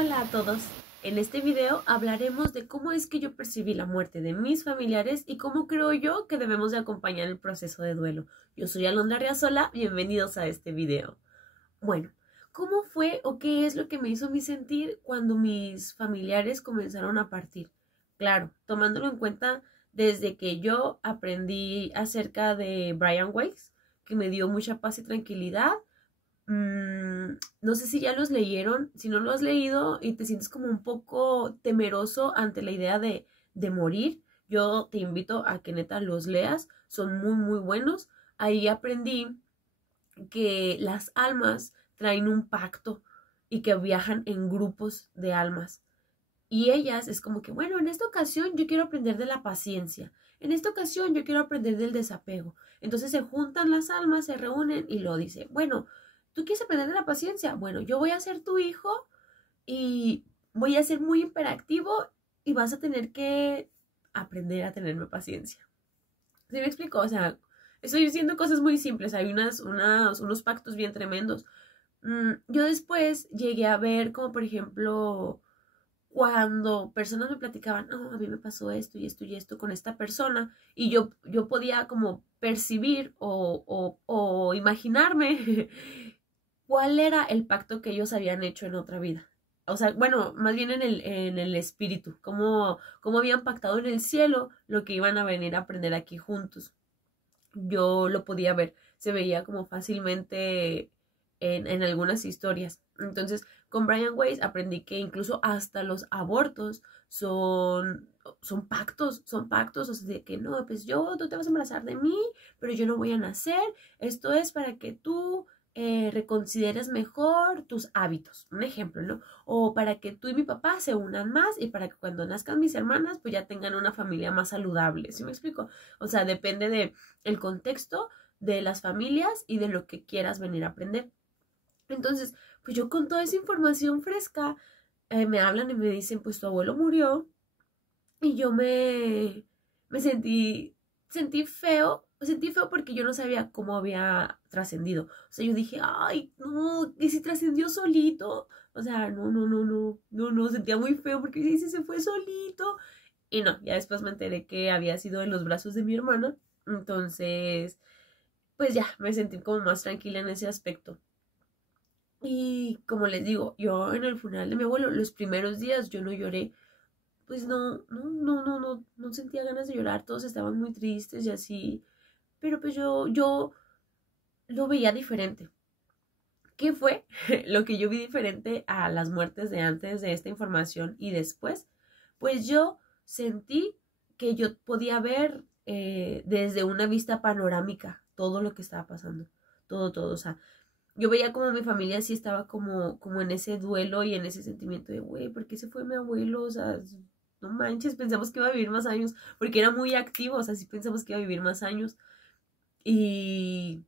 Hola a todos. En este video hablaremos de cómo es que yo percibí la muerte de mis familiares y cómo creo yo que debemos de acompañar el proceso de duelo. Yo soy Alondra Riazola, bienvenidos a este video. Bueno, ¿cómo fue o qué es lo que me hizo a mí sentir cuando mis familiares comenzaron a partir? Claro, tomándolo en cuenta desde que yo aprendí acerca de Brian Weiss, que me dio mucha paz y tranquilidad. No sé si ya los leyeron, si no lo has leído y te sientes como un poco temeroso ante la idea de morir, yo te invito a que neta los leas, son muy buenos. Ahí aprendí que las almas traen un pacto y que viajan en grupos de almas. Y ellas es como que, bueno, en esta ocasión yo quiero aprender de la paciencia, en esta ocasión yo quiero aprender del desapego. Entonces se juntan las almas, se reúnen y lo dice, bueno, ¿tú quieres aprender de la paciencia? Bueno, yo voy a ser tu hijo y voy a ser muy imperactivo y vas a tener que aprender a tenerme paciencia. ¿Sí me explico? O sea, estoy diciendo cosas muy simples, hay unos pactos bien tremendos. Yo después llegué a ver como por ejemplo cuando personas me platicaban, no, a mí me pasó esto y esto y esto con esta persona, y yo podía como percibir o imaginarme cuál era el pacto que ellos habían hecho en otra vida. O sea, bueno, más bien en el espíritu, cómo habían pactado en el cielo lo que iban a venir a aprender aquí juntos. Yo lo podía ver, se veía como fácilmente en algunas historias. Entonces, con Brian Weiss aprendí que incluso hasta los abortos son pactos, o sea, de que no, pues tú te vas a embarazar de mí, pero yo no voy a nacer, esto es para que tú reconsideres mejor tus hábitos, un ejemplo, ¿no? O para que tú y mi papá se unan más y para que cuando nazcan mis hermanas, pues ya tengan una familia más saludable, ¿sí me explico? O sea, depende de el contexto de las familias y de lo que quieras venir a aprender. Entonces, pues yo con toda esa información fresca, me hablan y me dicen, pues tu abuelo murió y yo me sentí feo porque yo no sabía cómo había trascendido. O sea, yo dije, ay, no, ¿y si trascendió solito? O sea, no, sentía muy feo porque dice, se fue solito. Y no, ya después me enteré que había sido en los brazos de mi hermana. Entonces, pues ya, me sentí como más tranquila en ese aspecto. Y como les digo, yo en el funeral de mi abuelo, los primeros días yo no lloré, pues no sentía ganas de llorar, todos estaban muy tristes y así, pero pues yo lo veía diferente. ¿Qué fue lo que yo vi diferente a las muertes de antes de esta información y después? Pues yo sentí que yo podía ver desde una vista panorámica todo lo que estaba pasando, todo, o sea, yo veía como mi familia sí estaba como en ese duelo y en ese sentimiento de, güey, ¿por qué se fue mi abuelo? O sea, no manches, pensamos que iba a vivir más años, porque era muy activo, o sea, sí pensamos que iba a vivir más años. Y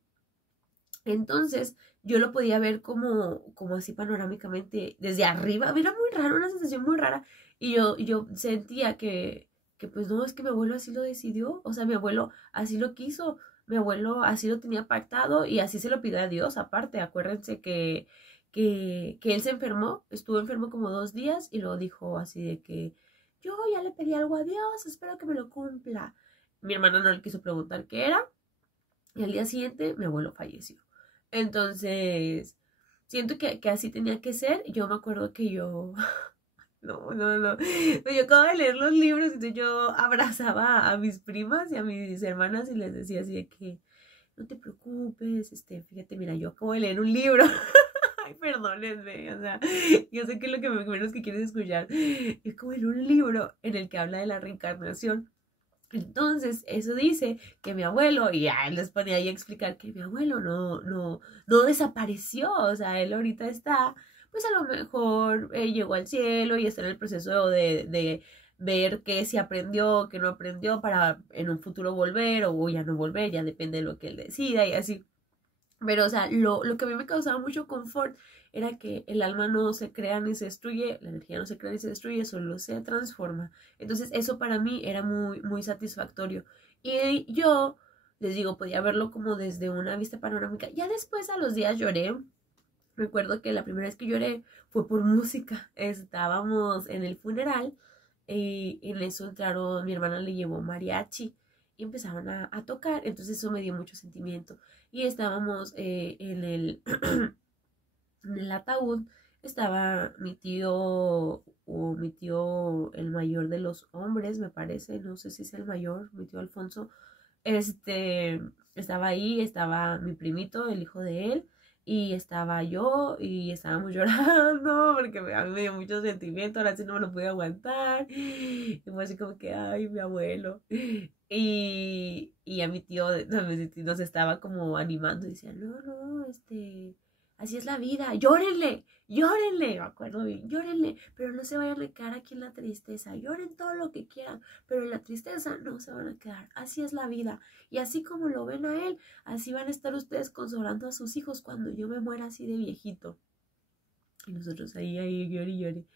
entonces yo lo podía ver como así panorámicamente, desde arriba, era muy raro, una sensación muy rara. Y yo sentía que pues no, es que mi abuelo así lo decidió, o sea, mi abuelo así lo quiso, mi abuelo así lo tenía pactado y así se lo pidió a Dios. Aparte, acuérdense que él se enfermó, estuvo enfermo como 2 días y luego dijo así de que yo ya le pedí algo a Dios, espero que me lo cumpla. Mi hermana no le quiso preguntar qué era y al día siguiente mi abuelo falleció. Entonces, siento que así tenía que ser. Yo me acuerdo que yo, no. Yo acabo de leer los libros, entonces yo abrazaba a mis primas y a mis hermanas y les decía así de que no te preocupes, fíjate, mira, yo acabo de leer un libro. Ay, perdónenme, o sea, yo sé que lo que menos que quieres escuchar es como en un libro en el que habla de la reencarnación. Entonces, eso dice que mi abuelo, y ya les ponía ahí a explicar que mi abuelo no desapareció, o sea, él ahorita está, pues a lo mejor llegó al cielo y está en el proceso de ver qué si aprendió, qué no aprendió para en un futuro volver o ya no volver, ya depende de lo que él decida y así. Pero, o sea, lo que a mí me causaba mucho confort era que el alma no se crea ni se destruye, la energía no se crea ni se destruye, solo se transforma. Entonces, eso para mí era muy satisfactorio. Y yo, les digo, podía verlo como desde una vista panorámica. Ya después a los días lloré, Recuerdo que la primera vez que lloré fue por música. Estábamos en el funeral y en eso entraron, mi hermana le llevó mariachi y empezaban a tocar, entonces eso me dio mucho sentimiento. Y estábamos en el ataúd, estaba mi tío o mi tío el mayor de los hombres, me parece, no sé si es el mayor, mi tío Alfonso, estaba ahí, estaba mi primito, el hijo de él, y estaba yo, y estábamos llorando, porque a mí me dio mucho sentimiento, ahora sí no me lo pude aguantar, y fue así como que, ay, mi abuelo, y a mi tío nos estaba como animando, y decía, no, no, así es la vida, llórenle, llórenle, me acuerdo bien, llórenle, pero no se vayan a quedar aquí en la tristeza, lloren todo lo que quieran, pero en la tristeza no se van a quedar, así es la vida, y así como lo ven a él, así van a estar ustedes consolando a sus hijos cuando yo me muera así de viejito. Y nosotros ahí, llore, llore.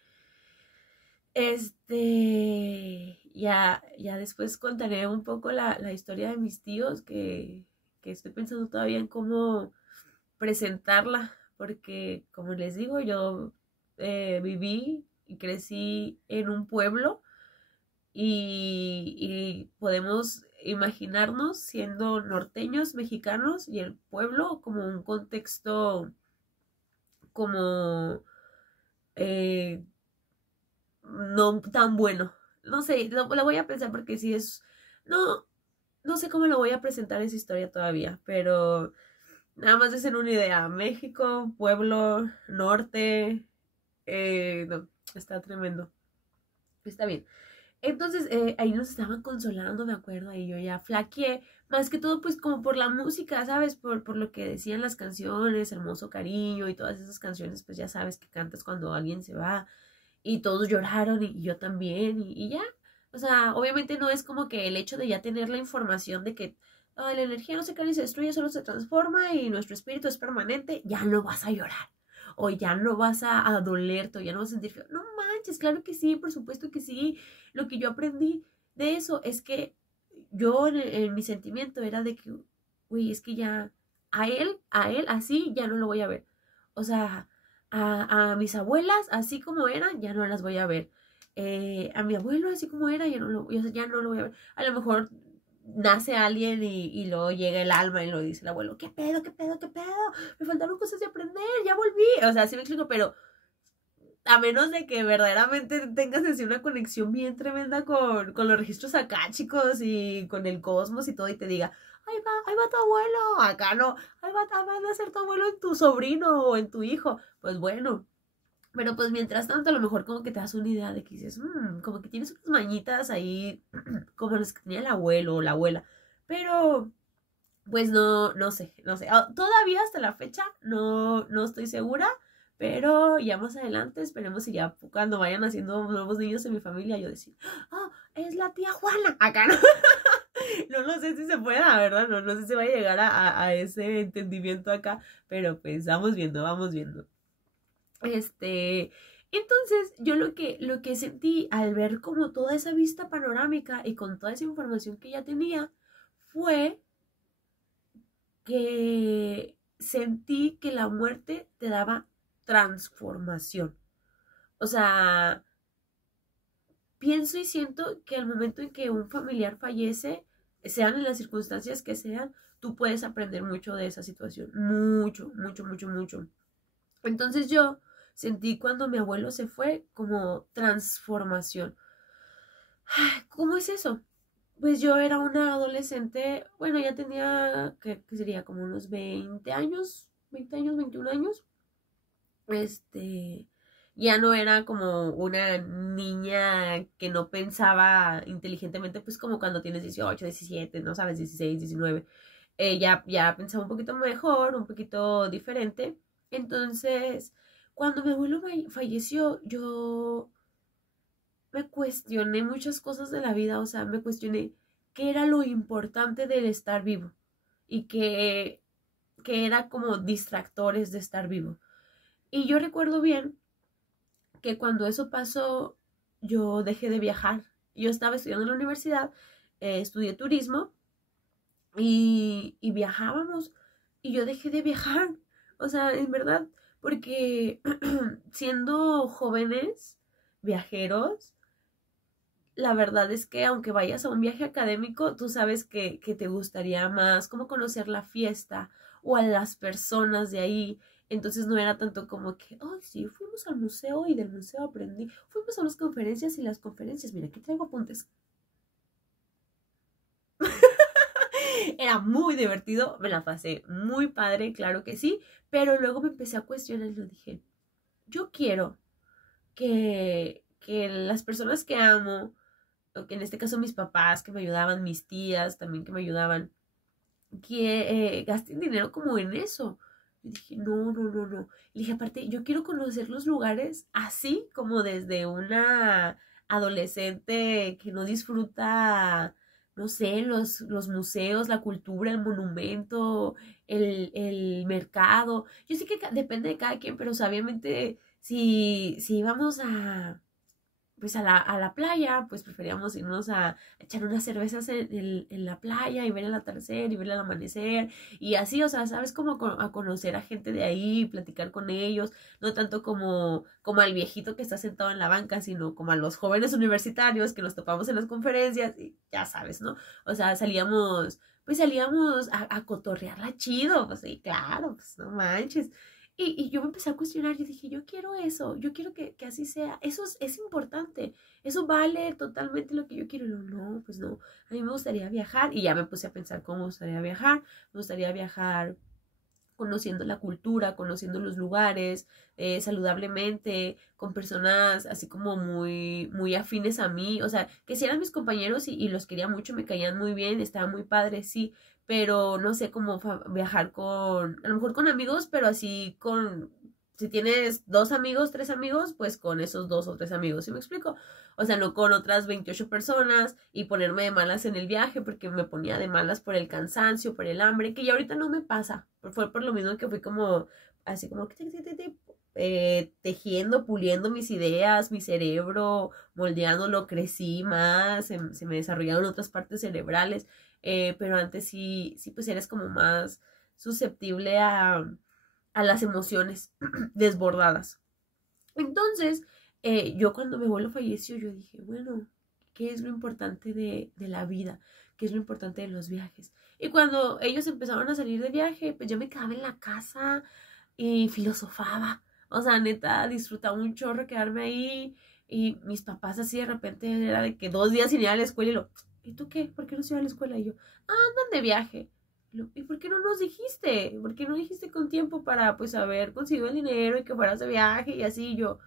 Ya después contaré un poco la historia de mis tíos, que estoy pensando todavía en cómo presentarla, porque como les digo, yo viví y crecí en un pueblo y podemos imaginarnos siendo norteños, mexicanos y el pueblo como un contexto como eh, no tan bueno. No sé, lo voy a pensar porque si es... No, no sé cómo lo voy a presentar esa historia todavía, pero nada más de ser una idea. México, pueblo, norte. No, está tremendo. Está bien. Entonces ahí nos estaban consolando, me acuerdo, ahí yo ya flaqueé, más que todo pues como por la música, ¿sabes? Por lo que decían las canciones, Hermoso Cariño y todas esas canciones, pues ya sabes que cantas cuando alguien se va y todos lloraron y yo también y ya. O sea, obviamente no es como que el hecho de ya tener la información de que la energía no se crea ni se destruye, solo se transforma y nuestro espíritu es permanente, ya no vas a llorar. O ya no vas a dolerte, o ya no vas a sentir feo. No manches, claro que sí, por supuesto que sí. Lo que yo aprendí de eso es que yo en mi sentimiento era de que, güey, es que ya a él así ya no lo voy a ver. O sea, a mis abuelas así como eran, ya no las voy a ver. A mi abuelo así como era, ya no lo voy a ver. A lo mejor nace alguien y luego llega el alma y lo dice el abuelo, ¿qué pedo, qué pedo, qué pedo? Me faltaron cosas de aprender, ya volví. O sea, sí me explico, pero a menos de que verdaderamente tengas así una conexión bien tremenda con los registros acá, chicos, y con el cosmos y todo, y te diga, ahí va tu abuelo, acá no, va a nacer tu abuelo en tu sobrino o en tu hijo. Pues bueno, pero pues mientras tanto a lo mejor como que te das una idea de que dices, como que tienes unas mañitas ahí como las que tenía el abuelo o la abuela. Pero pues no sé, no sé. Todavía hasta la fecha no estoy segura, pero ya más adelante esperemos y ya cuando vayan naciendo nuevos niños en mi familia yo decir, es la tía Juana. Acá no. No sé si se pueda, ¿verdad? No sé si va a llegar a ese entendimiento acá, pero pues vamos viendo, vamos viendo. Entonces yo lo que sentí al ver como toda esa vista panorámica y con toda esa información que ya tenía fue que sentí que la muerte te daba transformación. O sea, pienso y siento que al momento en que un familiar fallece, sean en las circunstancias que sean, tú puedes aprender mucho de esa situación. Mucho, mucho, mucho, mucho. Entonces yo sentí cuando mi abuelo se fue como transformación. ¿Cómo es eso? Pues yo era una adolescente, bueno, ya tenía, que sería como unos 20 años, 21 años. Este, ya no era como una niña que no pensaba inteligentemente, pues como cuando tienes 18 17 no sabes, 16 19 ya pensaba un poquito mejor, un poquito diferente. Entonces, cuando mi abuelo falleció, yo me cuestioné muchas cosas de la vida, o sea, me cuestioné qué era lo importante del estar vivo y que era como distractores de estar vivo. Y yo recuerdo bien que cuando eso pasó, yo dejé de viajar. Yo estaba estudiando en la universidad, estudié turismo y viajábamos y yo dejé de viajar. O sea, en verdad, porque siendo jóvenes viajeros, la verdad es que aunque vayas a un viaje académico, tú sabes que te gustaría más como conocer la fiesta o a las personas de ahí. Entonces no era tanto como que, oh, sí, fuimos al museo y del museo aprendí. Fuimos a las conferencias y las conferencias, mira, aquí traigo apuntes. Era muy divertido, me la pasé muy padre, claro que sí, pero luego me empecé a cuestionar y lo dije, yo quiero que las personas que amo, o que en este caso mis papás que me ayudaban, mis tías también que me ayudaban, que gasten dinero como en eso. Y dije, no, no, no, no. Y dije, aparte, yo quiero conocer los lugares así como desde una adolescente que no disfruta, no sé, los museos, la cultura, el monumento, el mercado. Yo sé que depende de cada quien, pero obviamente si íbamos a pues a la playa, pues preferíamos irnos a echar unas cervezas en la playa y ver el atardecer y ver el amanecer y así, o sea, sabes como a conocer a gente de ahí, platicar con ellos, no tanto como al viejito que está sentado en la banca, sino como a los jóvenes universitarios que nos topamos en las conferencias y ya sabes, ¿no? O sea, salíamos a cotorrearla chido, pues sí, claro, pues no manches. Y yo me empecé a cuestionar, yo dije, yo quiero eso, yo quiero que así sea, eso es importante, eso vale totalmente lo que yo quiero. Y yo, no, pues no, a mí me gustaría viajar y ya me puse a pensar cómo me gustaría viajar conociendo la cultura, conociendo los lugares, saludablemente, con personas así como muy afines a mí, o sea, que si eran mis compañeros y los quería mucho, me caían muy bien, estaba muy padre, sí, pero no sé cómo viajar a lo mejor con amigos, pero así si tienes 2 amigos, 3 amigos, pues con esos 2 o 3 amigos, ¿sí me explico? O sea, no con otras 28 personas y ponerme de malas en el viaje porque me ponía de malas por el cansancio, por el hambre, que ya ahorita no me pasa. Fue por lo mismo que fui como, así como tejiendo, puliendo mis ideas, mi cerebro, moldeándolo, crecí más, se me desarrollaron otras partes cerebrales, pero antes sí, pues eres como más susceptible a las emociones desbordadas. Entonces, yo cuando mi abuelo falleció, yo dije, bueno, ¿qué es lo importante de la vida? ¿Qué es lo importante de los viajes? Y cuando ellos empezaron a salir de viaje, pues yo me quedaba en la casa y filosofaba. O sea, neta, disfrutaba un chorro quedarme ahí. Y mis papás así de repente era de que 2 días sin ir a la escuela ¿y tú qué? ¿Por qué no se iba a la escuela? Y yo, andan de viaje. ¿Y por qué no nos dijiste? ¿Por qué no dijiste con tiempo para pues haber conseguido el dinero y que fueras de viaje y así? Y yo,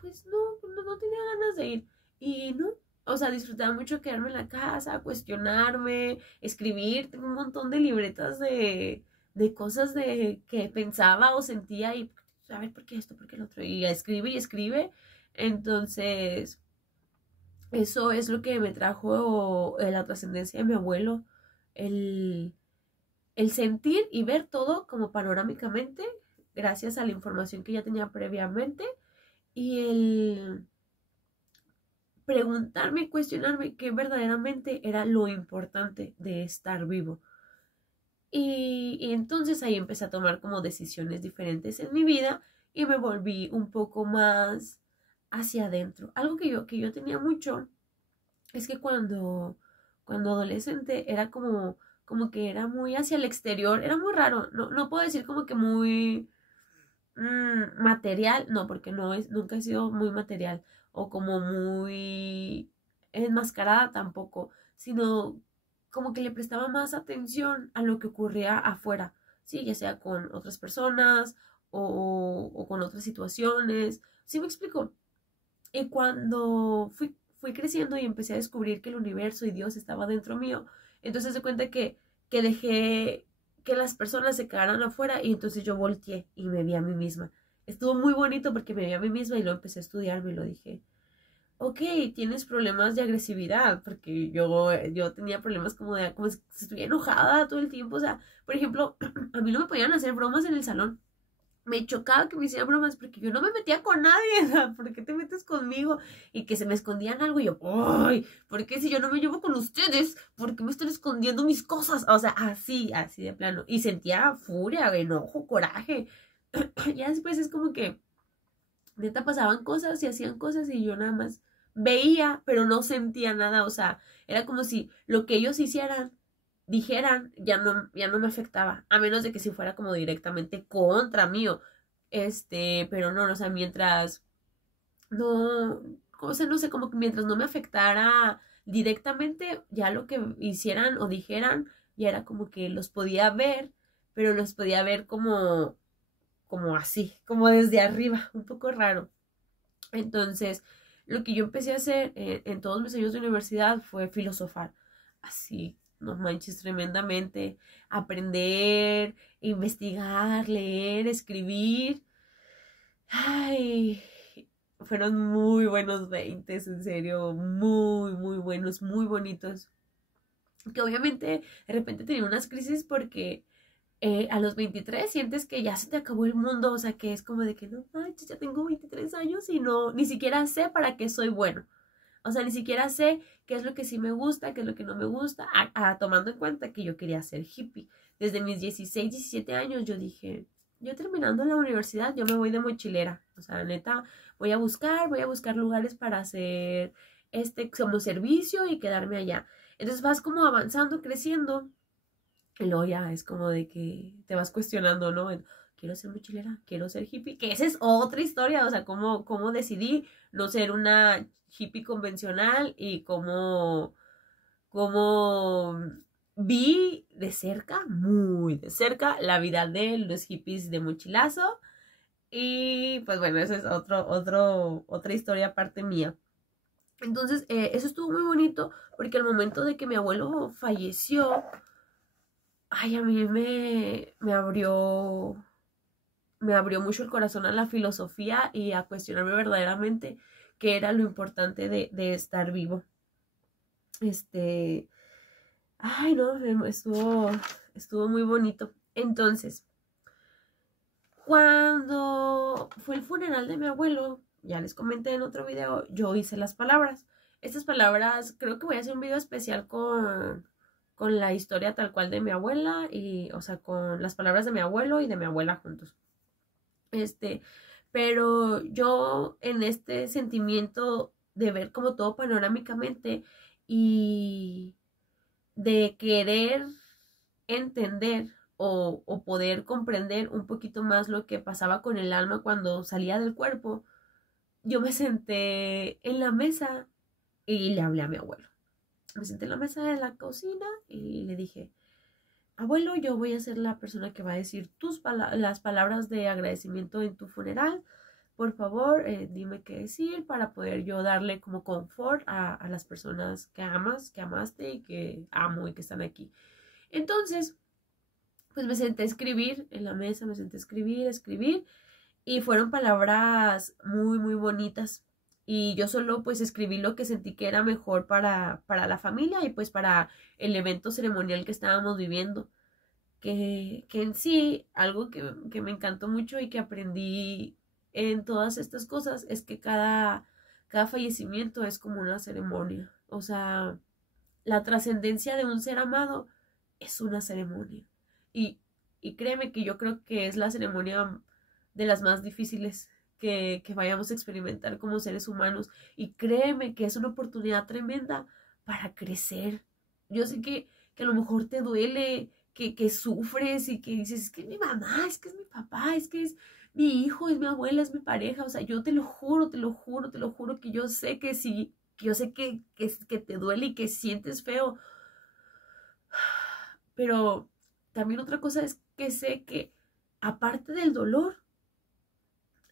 pues no tenía ganas de ir. Y no, o sea, disfrutaba mucho quedarme en la casa, cuestionarme, escribir. Tengo un montón de libretas de cosas que pensaba o sentía y a ver por qué esto, por qué lo otro. Y escribe y escribe. Entonces, eso es lo que me trajo la trascendencia de mi abuelo. El, el sentir y ver todo como panorámicamente, gracias a la información que ya tenía previamente. Y el preguntarme y cuestionarme qué verdaderamente era lo importante de estar vivo. Y entonces ahí empecé a tomar como decisiones diferentes en mi vida y me volví un poco más hacia adentro. Algo que yo tenía mucho es que cuando adolescente era como que era muy hacia el exterior, era muy raro, no puedo decir como que muy material, no, porque nunca he sido muy material o como muy enmascarada tampoco, sino como que le prestaba más atención a lo que ocurría afuera, sí, ya sea con otras personas o con otras situaciones, ¿sí me explico? Y cuando fui creciendo y empecé a descubrir que el universo y Dios estaba dentro mío, entonces se cuenta que dejé que las personas se quedaran afuera y entonces yo volteé y me vi a mí misma. Estuvo muy bonito porque me vi a mí misma y lo empecé a estudiar, me lo dije. Ok, tienes problemas de agresividad, porque yo tenía problemas como si estuviera enojada todo el tiempo. O sea, por ejemplo, a mí no me podían hacer bromas en el salón. Me chocaba que me hicieran bromas porque yo no me metía con nadie, ¿sabes? ¿Por qué te metes conmigo? Y que se me escondían algo y yo, ¡ay! ¿Por qué si yo no me llevo con ustedes? ¿Por qué me están escondiendo mis cosas? O sea, así de plano. Y sentía furia, enojo, coraje. Ya después es como que neta pasaban cosas y hacían cosas y yo nada más veía, pero no sentía nada, o sea, era como si lo que ellos hicieran, dijeran, ya no me afectaba, a menos de que si fuera como directamente contra mío, pero no, o sea, mientras no, o sea, no sé, como que mientras no me afectara directamente, ya lo que hicieran o dijeran, ya era como que los podía ver, pero los podía ver como así, como desde arriba, un poco raro. Entonces, lo que yo empecé a hacer en todos mis años de universidad fue filosofar, así, no manches, tremendamente, aprender, investigar, leer, escribir. Ay, fueron muy buenos 20, en serio, muy, muy buenos, muy bonitos. Que obviamente de repente tenía unas crisis porque a los 23 sientes que ya se te acabó el mundo, o sea, que es como de que no manches, ya tengo 23 años y no, ni siquiera sé para qué soy bueno. O sea, ni siquiera sé qué es lo que sí me gusta, qué es lo que no me gusta, tomando en cuenta que yo quería ser hippie. Desde mis 16, 17 años yo dije, yo terminando la universidad, yo me voy de mochilera. O sea, neta, voy a buscar lugares para hacer como servicio y quedarme allá. Entonces vas como avanzando, creciendo y luego ya es como de que te vas cuestionando, ¿no? Quiero ser mochilera, quiero ser hippie, que esa es otra historia, o sea, cómo decidí no ser una hippie convencional y cómo vi de cerca, muy de cerca, la vida de los hippies de mochilazo. Y pues bueno, esa es otra historia aparte mía. Entonces, eso estuvo muy bonito porque al momento de que mi abuelo falleció, ay, a mí me abrió mucho el corazón a la filosofía y a cuestionarme verdaderamente qué era lo importante de estar vivo. Este, ay, no, estuvo muy bonito. Entonces, cuando fue el funeral de mi abuelo, ya les comenté en otro video, yo hice las palabras. Estas palabras, creo que voy a hacer un video especial con la historia tal cual de mi abuela y, o sea, con las palabras de mi abuelo y de mi abuela juntos. Este, pero yo en este sentimiento de ver como todo panorámicamente y de querer entender o poder comprender un poquito más lo que pasaba con el alma cuando salía del cuerpo, yo me senté en la mesa y le hablé a mi abuelo. Me senté en la mesa de la cocina y le dije, abuelo, yo voy a ser la persona que va a decir las palabras de agradecimiento en tu funeral. Por favor, dime qué decir para poder yo darle como confort a las personas que amas, que amaste y que amo y que están aquí. Entonces, pues me senté a escribir en la mesa, me senté a escribir y fueron palabras muy, muy bonitas. Y yo solo pues escribí lo que sentí que era mejor para la familia y pues para el evento ceremonial que estábamos viviendo. Que en sí, algo que me encantó mucho y que aprendí en todas estas cosas es que cada fallecimiento es como una ceremonia. O sea, la trascendencia de un ser amado es una ceremonia. Y, y créeme que yo creo que es la ceremonia de las más difíciles que vayamos a experimentar como seres humanos. Y créeme que es una oportunidad tremenda para crecer. Yo sé que a lo mejor te duele, que sufres y que dices, es que es mi mamá, es que es mi papá, es que es mi hijo, es mi abuela, es mi pareja. O sea, yo te lo juro, te lo juro, te lo juro que yo sé que sí, que yo sé que te duele y que sientes feo. Pero también otra cosa es que sé que aparte del dolor,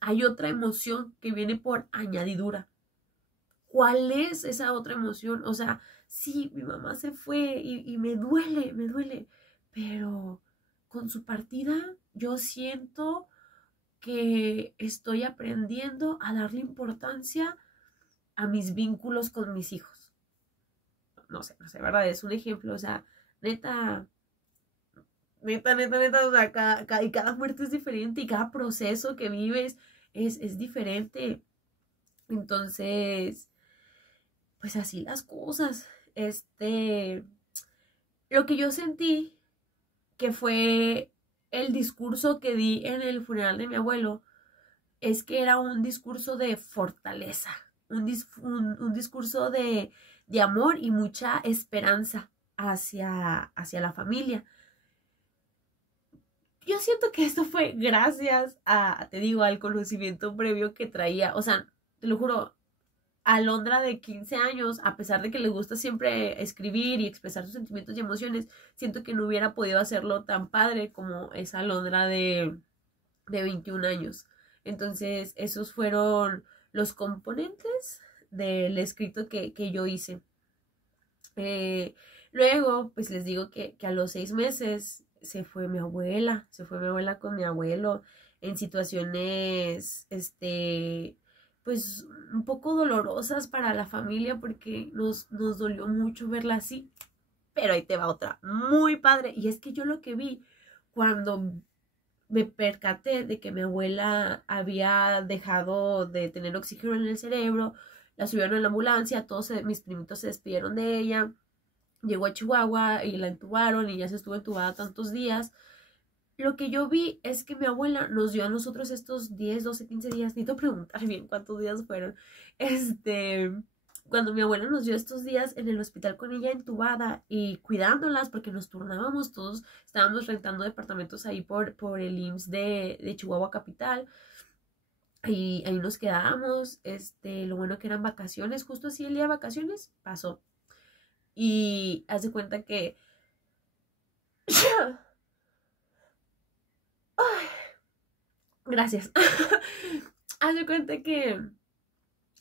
hay otra emoción que viene por añadidura. ¿Cuál es esa otra emoción? O sea, sí, mi mamá se fue y me duele, pero con su partida yo siento que estoy aprendiendo a darle importancia a mis vínculos con mis hijos. No sé, ¿verdad? Es un ejemplo, o sea, neta, neta, o sea, y cada muerte es diferente y cada proceso que vives es diferente. Entonces, pues así las cosas. Lo que yo sentí que fue el discurso que di en el funeral de mi abuelo es que era un discurso de fortaleza, un discurso de amor y mucha esperanza hacia la familia. Yo siento que esto fue gracias te digo, al conocimiento previo que traía. O sea, te lo juro, Alondra de 15 años, a pesar de que le gusta siempre escribir y expresar sus sentimientos y emociones, siento que no hubiera podido hacerlo tan padre como esa Alondra de 21 años. Entonces, esos fueron los componentes del escrito que yo hice. Luego, pues les digo que a los 6 meses se fue mi abuela con mi abuelo en situaciones, pues un poco dolorosas para la familia porque nos dolió mucho verla así. Pero ahí te va otra, muy padre. Y es que yo lo que vi cuando me percaté de que mi abuela había dejado de tener oxígeno en el cerebro, la subieron en la ambulancia, mis primitos se despidieron de ella, llegó a Chihuahua y la entubaron y ya se estuvo entubada tantos días. Lo que yo vi es que mi abuela nos dio a nosotros estos 10, 12, 15 días, necesito preguntar bien cuántos días fueron, cuando mi abuela nos dio estos días en el hospital con ella entubada y cuidándolas porque nos turnábamos, todos estábamos rentando departamentos ahí por el IMSS de Chihuahua Capital y ahí nos quedábamos, lo bueno que eran vacaciones, justo así el día de vacaciones pasó y haz de cuenta que gracias. Haz de cuenta que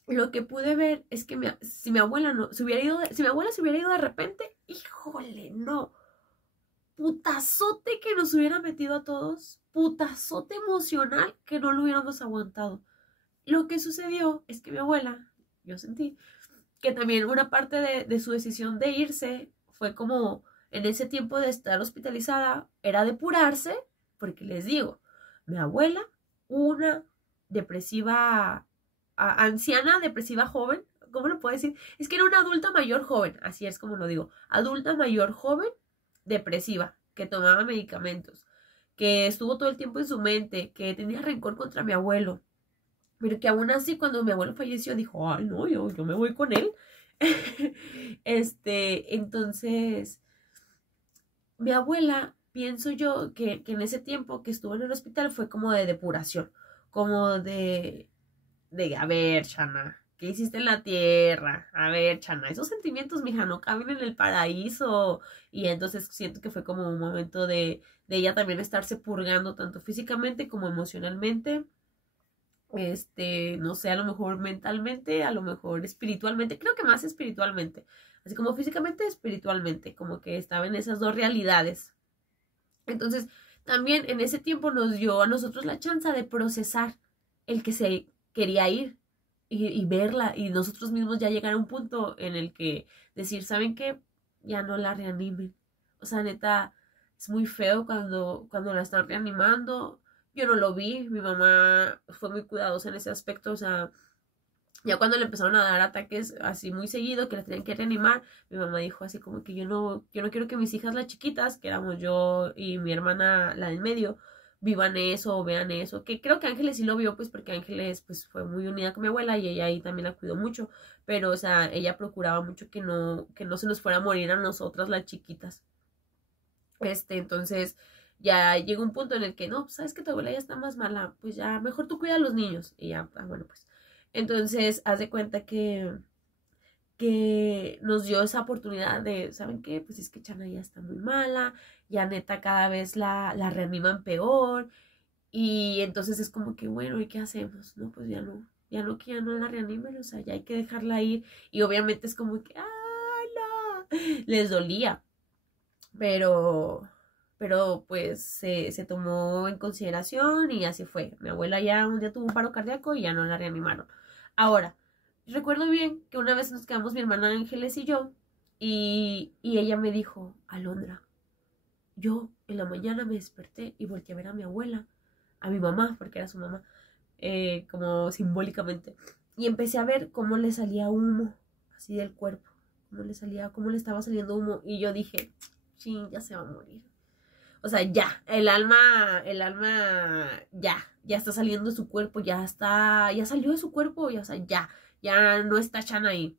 lo que pude ver es que si mi abuela se hubiera ido de repente, híjole, no. Putazote que nos hubiera metido a todos, putazote emocional que no lo hubiéramos aguantado. Lo que sucedió es que mi abuela, yo sentí que también una parte de su decisión de irse fue como en ese tiempo de estar hospitalizada, era depurarse, porque les digo, mi abuela, una depresiva, anciana, depresiva joven, ¿cómo lo puedo decir? Es que era una adulta mayor joven, así es como lo digo, adulta mayor joven, depresiva, que tomaba medicamentos, que estuvo todo el tiempo en su mente, que tenía rencor contra mi abuelo, pero que aún así cuando mi abuelo falleció dijo, ay no, yo me voy con él. Entonces, mi abuela, pienso yo que en ese tiempo que estuvo en el hospital fue como de depuración, como a ver, Chana, ¿qué hiciste en la tierra? A ver, Chana, esos sentimientos, mija, no caben en el paraíso. Y entonces siento que fue como un momento de ella también estarse purgando tanto físicamente como emocionalmente. No sé, a lo mejor mentalmente, a lo mejor espiritualmente, creo que más espiritualmente, así como físicamente, espiritualmente, como que estaba en esas dos realidades. Entonces, también en ese tiempo nos dio a nosotros la chance de procesar el que se quería ir y verla y nosotros mismos ya llegar a un punto en el que decir, ¿saben qué? Ya no la reanimen. O sea, neta, es muy feo cuando la están reanimando. Yo no lo vi, mi mamá fue muy cuidadosa en ese aspecto, o sea, ya cuando le empezaron a dar ataques así muy seguido, que la tenían que reanimar, mi mamá dijo así como que yo no quiero que mis hijas las chiquitas, que éramos yo y mi hermana la del medio, vivan eso o vean eso, que creo que Ángeles sí lo vio, pues porque Ángeles pues fue muy unida con mi abuela y ella ahí también la cuidó mucho, pero o sea, ella procuraba mucho que no se nos fuera a morir a nosotras las chiquitas. Entonces ya llega un punto en el que no, pues, sabes que tu abuela ya está más mala, pues ya mejor tú cuida a los niños y ya, bueno, pues entonces haz de cuenta que nos dio esa oportunidad de, ¿saben qué? Pues es que Chana ya está muy mala, ya neta cada vez la reaniman peor y entonces es como que, bueno, ¿y qué hacemos? No, pues que ya no la reanimen, o sea, ya hay que dejarla ir y obviamente es como que, ¡ay, no! Les dolía, pero pues se tomó en consideración y así fue. Mi abuela ya un día tuvo un paro cardíaco y ya no la reanimaron. Ahora, recuerdo bien que una vez nos quedamos mi hermana Ángeles y yo y ella me dijo, Alondra, yo en la mañana me desperté y volteé a ver a mi abuela, a mi mamá, porque era su mamá, como simbólicamente, y empecé a ver cómo le salía humo así del cuerpo, cómo le estaba saliendo humo y yo dije, sí, ya se va a morir. O sea, ya, ya está saliendo de su cuerpo, ya salió de su cuerpo, o sea, ya no está Chan ahí.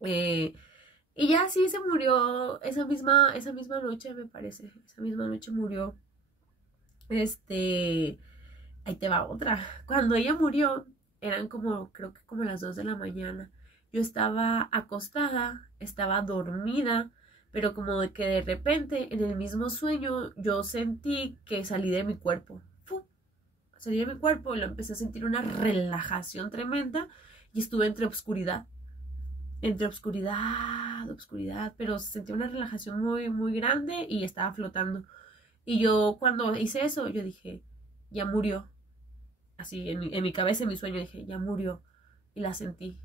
Y ya sí se murió esa misma noche, me parece. Esa misma noche murió. Ahí te va otra. Cuando ella murió, eran como, creo que como las 2 de la mañana. Yo estaba acostada, estaba dormida, pero como de que de repente, en el mismo sueño, yo sentí que salí de mi cuerpo. ¡Fu! Salí de mi cuerpo y lo empecé a sentir una relajación tremenda y estuve entre obscuridad, pero sentí una relajación muy, muy grande y estaba flotando. Y yo cuando hice eso, yo dije, ya murió. Así en mi cabeza, en mi sueño, dije, ya murió. Y la sentí.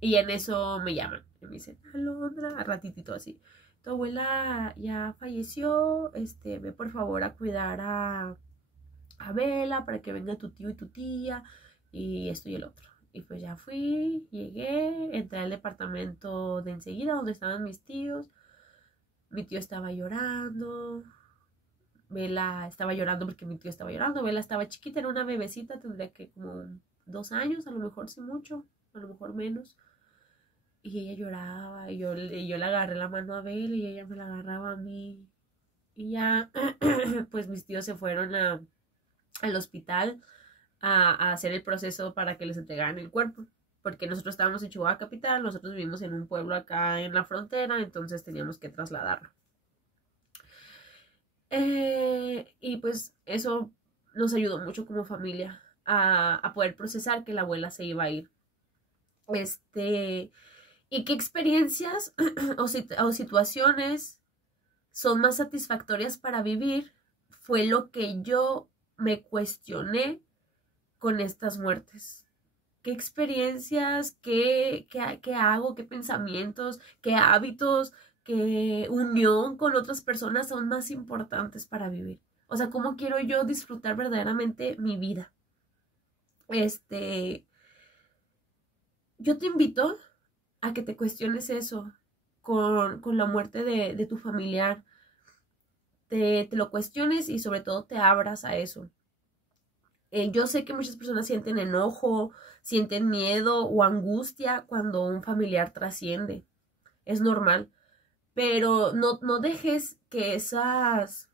Y en eso me llaman. Y me dicen, Alondra, a ratitito así. Tu abuela ya falleció. Ve por favor a cuidar a Bella para que venga tu tío y tu tía. Y esto y el otro. Y pues ya fui, llegué, entré al departamento de enseguida donde estaban mis tíos. Mi tío estaba llorando. Bella estaba llorando porque mi tío estaba llorando. Bella estaba chiquita, era una bebecita, tendría que como 2 años, a lo mejor sí mucho, a lo mejor menos. Y ella lloraba y yo le agarré la mano a Bella y ella me la agarraba a mí. Y ya, pues mis tíos se fueron al hospital a hacer el proceso para que les entregaran el cuerpo. Porque nosotros estábamos en Chihuahua Capital, nosotros vivimos en un pueblo acá en la frontera, entonces teníamos que trasladarlo. Y pues eso nos ayudó mucho como familia a poder procesar que la abuela se iba a ir. Y qué experiencias o situaciones son más satisfactorias para vivir fue lo que yo me cuestioné con estas muertes. ¿Qué experiencias, qué hago, qué pensamientos, qué hábitos, qué unión con otras personas son más importantes para vivir? O sea, ¿cómo quiero yo disfrutar verdaderamente mi vida? Yo te invito a que te cuestiones eso con la muerte de tu familiar. Te lo cuestiones y sobre todo te abras a eso. Yo sé que muchas personas sienten enojo, sienten miedo o angustia cuando un familiar trasciende. Es normal. Pero no dejes que esos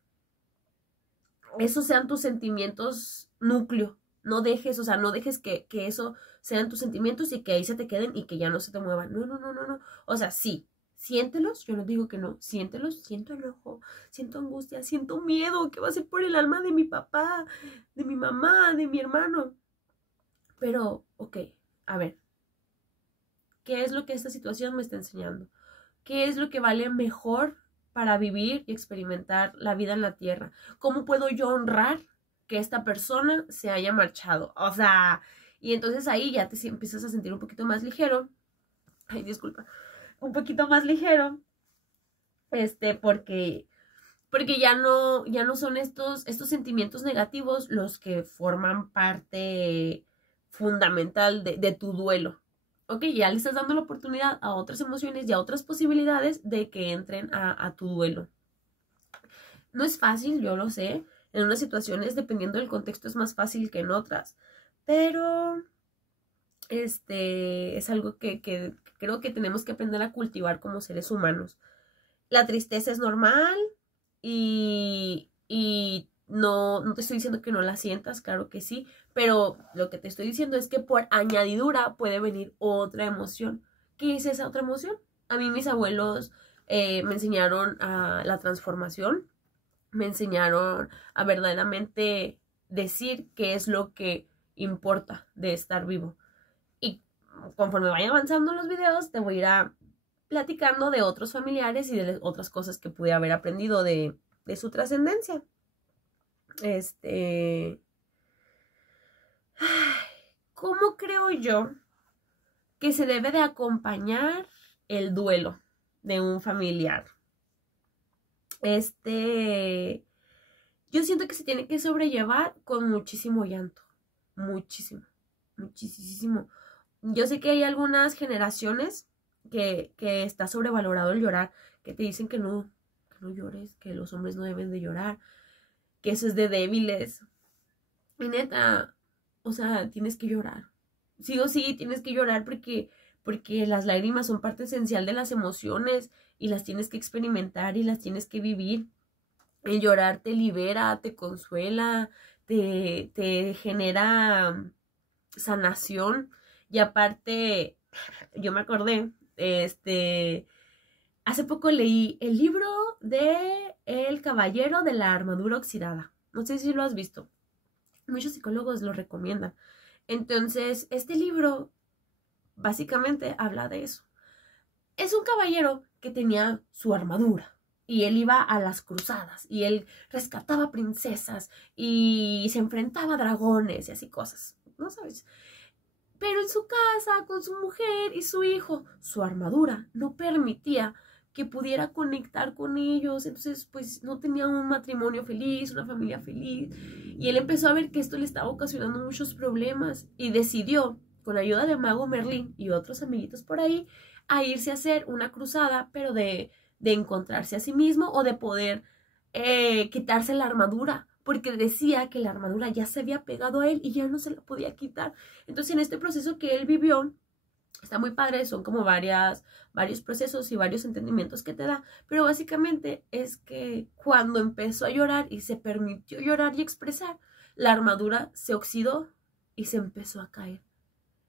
sean tus sentimientos núcleo. No dejes, o sea, no dejes que eso sean tus sentimientos y que ahí se te queden y que ya no se te muevan. No. O sea, sí, siéntelos, yo no digo que no, siéntelos, siento enojo, siento angustia, siento miedo, ¿qué va a ser por el alma de mi papá, de mi mamá, de mi hermano? Pero, ok, a ver, ¿qué es lo que esta situación me está enseñando? ¿Qué es lo que vale mejor para vivir y experimentar la vida en la tierra? ¿Cómo puedo yo honrar que esta persona se haya marchado? O sea, y entonces ahí ya te empiezas a sentir un poquito más ligero. Ay, disculpa. Un poquito más ligero. Porque ya no son estos sentimientos negativos los que forman parte fundamental de tu duelo. Ok, ya le estás dando la oportunidad a otras emociones y a otras posibilidades de que entren a tu duelo. No es fácil, yo lo sé. En unas situaciones, dependiendo del contexto, es más fácil que en otras. Pero es algo que creo que tenemos que aprender a cultivar como seres humanos. La tristeza es normal y no te estoy diciendo que no la sientas, claro que sí, pero lo que te estoy diciendo es que por añadidura puede venir otra emoción. ¿Qué es esa otra emoción? A mí mis abuelos me enseñaron a la transformación, me enseñaron a verdaderamente decir qué es lo que importa de estar vivo. Y conforme vayan avanzando los videos, te voy a ir platicando de otros familiares y de otras cosas que pude haber aprendido de su trascendencia. ¿Cómo creo yo que se debe de acompañar el duelo de un familiar? Yo siento que se tiene que sobrellevar con muchísimo llanto. Muchísimo. Yo sé que hay algunas generaciones que está sobrevalorado el llorar, que te dicen que no no llores, que los hombres no deben de llorar, que eso es de débiles. Y neta, o sea, tienes que llorar. Sí o sí, tienes que llorar porque las lágrimas son parte esencial de las emociones y las tienes que experimentar y las tienes que vivir. El llorar te libera, te consuela, te genera sanación. Y aparte, yo me acordé, hace poco leí el libro de El Caballero de la Armadura Oxidada. No sé si lo has visto. Muchos psicólogos lo recomiendan. Entonces, este libro básicamente habla de eso. Es un caballero que tenía su armadura y él iba a las cruzadas y él rescataba princesas y se enfrentaba a dragones y así cosas, ¿no sabes? Pero en su casa, con su mujer y su hijo, su armadura no permitía que pudiera conectar con ellos. Entonces, pues no tenía un matrimonio feliz, una familia feliz. Y él empezó a ver que esto le estaba ocasionando muchos problemas y decidió, con ayuda de Mago Merlín y otros amiguitos por ahí, a irse a hacer una cruzada, pero de encontrarse a sí mismo o de poder quitarse la armadura, porque decía que la armadura ya se había pegado a él y ya no se la podía quitar. Entonces, en este proceso que él vivió, está muy padre, son como varios procesos y varios entendimientos que te da, pero básicamente es que cuando empezó a llorar y se permitió llorar y expresar, la armadura se oxidó y se empezó a caer.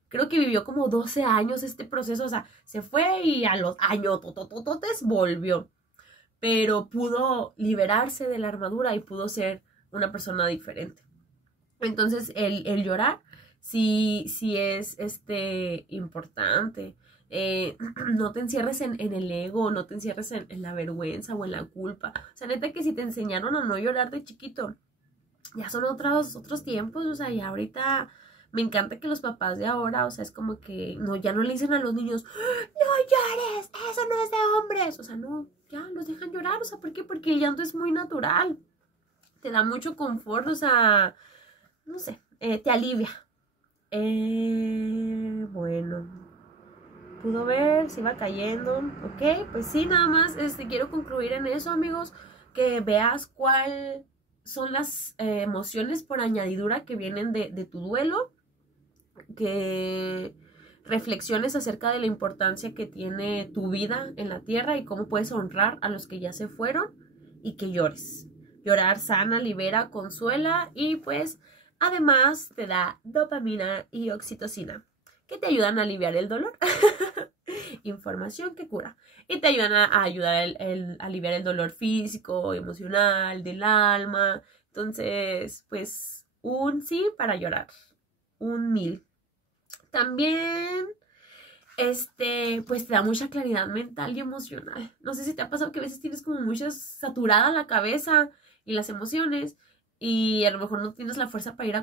Creo que vivió como 12 años este proceso, o sea, se fue y a los años tototototes volvió, pero pudo liberarse de la armadura y pudo ser una persona diferente. Entonces, el llorar sí es importante. No te encierres en el ego, no te encierres en la vergüenza o en la culpa. O sea, neta que si te enseñaron a no llorar de chiquito, ya son otros tiempos. O sea, ya ahorita me encanta que los papás de ahora, o sea, es como que no, ya no le dicen a los niños, no llores, eso no es de hombres. O sea, no, ya los dejan llorar. O sea, ¿por qué? Porque el llanto es muy natural. Te da mucho confort, o sea, no sé, te alivia. Bueno, pudo ver, se iba cayendo, ok, pues sí, nada más, quiero concluir en eso, amigos, que veas cuál son las emociones por añadidura que vienen de tu duelo, que reflexiones acerca de la importancia que tiene tu vida en la tierra y cómo puedes honrar a los que ya se fueron, y que llores. Llorar sana, libera, consuela y pues además te da dopamina y oxitocina que te ayudan a aliviar el dolor. Información que cura. Y te ayudan a ayudar a aliviar el dolor físico, emocional, del alma. Entonces, pues un sí para llorar. Un 1000. También, pues te da mucha claridad mental y emocional. No sé si te ha pasado que a veces tienes como mucha saturada la cabeza y las emociones y a lo mejor no tienes la fuerza para ir a